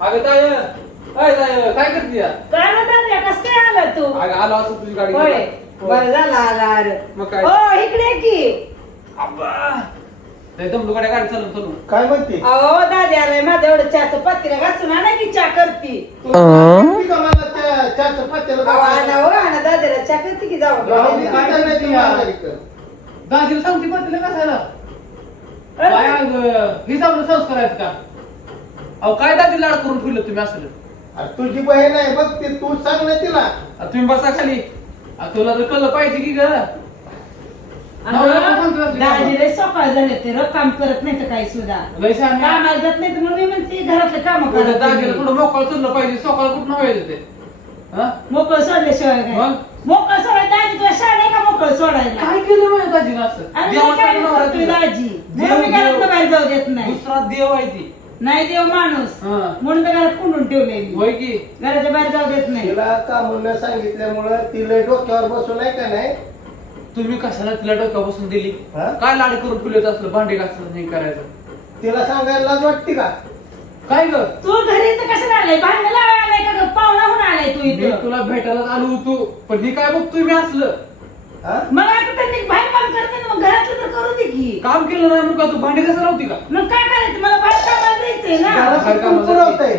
अगं काय करते काय म्हणतात कसं काय आला तू? अगं आलो असं तुझी गाडी होय घेऊन. बरं झालं आला अरे. मग काय? हो इकडे ये की. एकदम गाडी चालू काय म्हणते अहो दादी आलाय माझं एवढं चहाचं पत्तीला घासून आणा की चहा करती. तुम्ही का मला त्या चहाच्या पात्याला अहो आणा हो आणा दादीला चहा करते की जाऊ. गावाला काय करायचं मला इकडं? दाजीला सांगते पातीला कसायला काय हे आपलं संस्कार आहेत का? अहो काय दादी लाड करून ठेवलं तुम्ही असलं? अरे तुझी बहीण आहे बघ ती तू सांग ना तिला. तुम्ही बसा खाली तुला तर कळलं पाहिजे की ग दाजीला सकाळ झाले ते काम करत नाही तर काही सुद्धा कामाला जात नाही तर म्हणून मी म्हणते घरातलं काम दाजीला करत थोडं मोकळं चुरलं पाहिजे सकाळ कुठं व्हायचं ते हा? मोकळ सोडल्याशिवाय काय मग? मोकळ सोडाय दाजी तुला शाळा नाही का मोकळ सोडायला? काय केलं माझ्या दाजीला असं आणि मी देवाचा काय नवरा करतोय तुला. दाजी देव- म्हणून मी घरातनं देव. बाहेर जाऊ देत नाही. दुसरा देव आहे ती नाही देव माणूस हा. म्हणून तर घरात कुंडून ठेवलंय मी होय की घराच्या बाहेर जाऊ देत नाही. तिला कामून सांगितल्यामुळं तिला डोक्यावर बसून आहे का नाही तुम्ही कशाला तिला डोक्या बसून दिली हा? काय लाड करून फुलत असलं भांडे घासलं नाही करायचं तिला सांगायला लाज वाटते का? काय ग तू घरी इथं कशाला आलाय भांडण लावायला आलाय का ग? पाहुणा होऊन आलाय तू मी इथं तुला भेटायला आलो होतो पण ही काय बघतोय मी असलं हा? मला आता त्यांनी बाहेर काम करते ना मग घरातलं तर करू दे की. काम केलं नाही मग का तू भांडे कसं लावती का मग काय करायचं मला बाहेर कामाला जायचंय ना. घरात कोण पुरवतंय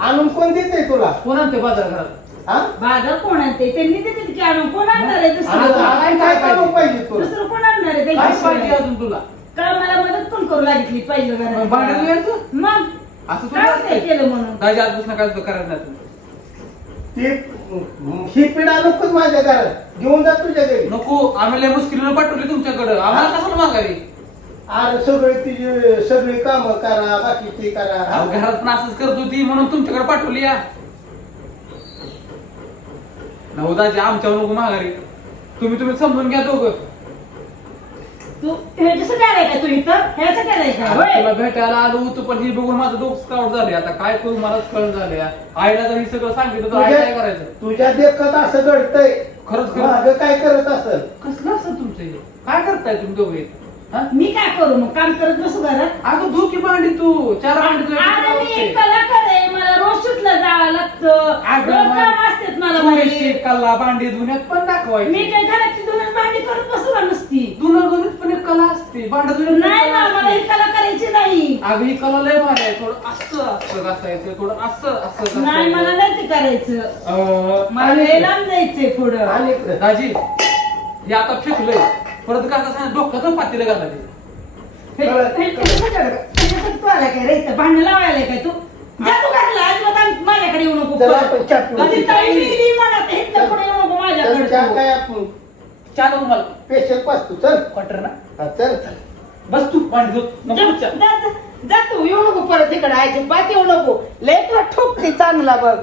आणून कोण देतंय तुला? कोण आणते बाजार घरात हा? बाजार कोण आणते त्यांनी देते की आणून कोण आणणार आहे आता दुसरं? काय काय काम पाहिजे तुला? दुसरं कोण आणणार आहे काय पाहिजे त्यांच्याशिवाय? अजून तुला का मला मदत पण करू लागली पाहिजे मग भांडे घरात धुवायचं मग असं काय तुला काय केलं म्हणून दाजी आजपासून काय सुद्धा करायचं नाही तुम्ही. ही पिढा नकोच माझ्या घरात घेऊन जा तुझ्या घरी. नको आम्ही लय मुश्किलीनं पाठवली तुमच्याकडं आम्हाला कशाला माघारी अरे सगळी कामं करा बाकीची करा हा? अहो, घरात पण असंच करत होती म्हणून तुमच्याकडे पाठवली या नऊ दाजी आमच्यावर नको माघारी तुम्ही समजून घ्या दोघं तू ह्याच्यासाठी आलाय का तू इथं ह्यासाठी आलाय का आता होय? तुला भेटायला आलो होतो पण ही बघून माझं डोकं स्काउट झाले आता काय करू मलाच कळण झाले आईला जर हे सगळं सांगितलं तर आई काय करायचं तुझ्या देखत असं घडतंय खरंच खरं मागं काय करत असेल? कसलं असं तुमचं हे? काय करताय तुम्ही दोघे हा? मी काय करू मग काम करत बसू घरात? अगं धू की भांडी तू 4 भांडी तुला अरे किती मी लागते? कलाकार आहे मला रोज शूटला जावं लागतं अगं रोज मग काम असतात मला चोळी, माझे. शीट, कल्ला भांडी धुण्यात पण मी दाखवायची काय घराची धुणं भांडी करत बसणार नसती. धुण्यात पण एक कला असते भांडा धुण्यात पण नाही कला ना मला असते. ही कला करायची नाही. अगं ही कला लय भारी आहे थोडं असं घासायचं थोडं असं नाही मला नाही ते करायचं मला लय लांब जायचंय पुढं. आणि इकडे. दाजी हे आता फेकलंय परत का सांग डोक्याचं पातीला घालायचं त्याच्यासाठी तू आलाय काय रे इथं? भांडण लावायला आलाय काय तू? जा तू घराला अजिबात माझ्याकडे येऊ नको. चला आपण चहा पिऊ. कधी ताई मिली मला ते इथं पुढे येऊ नको चल, माझ्याकडे चहा तू. काय आपण चालू मला स्पेशल पास तू चल क्वार्टर ना हा, चल बस तू भांडी धुत जा नको चहा. जा- जा तू येऊ नको परत इकडे अजिबात येऊ नको लय तुला ठोकते चांगला बघ.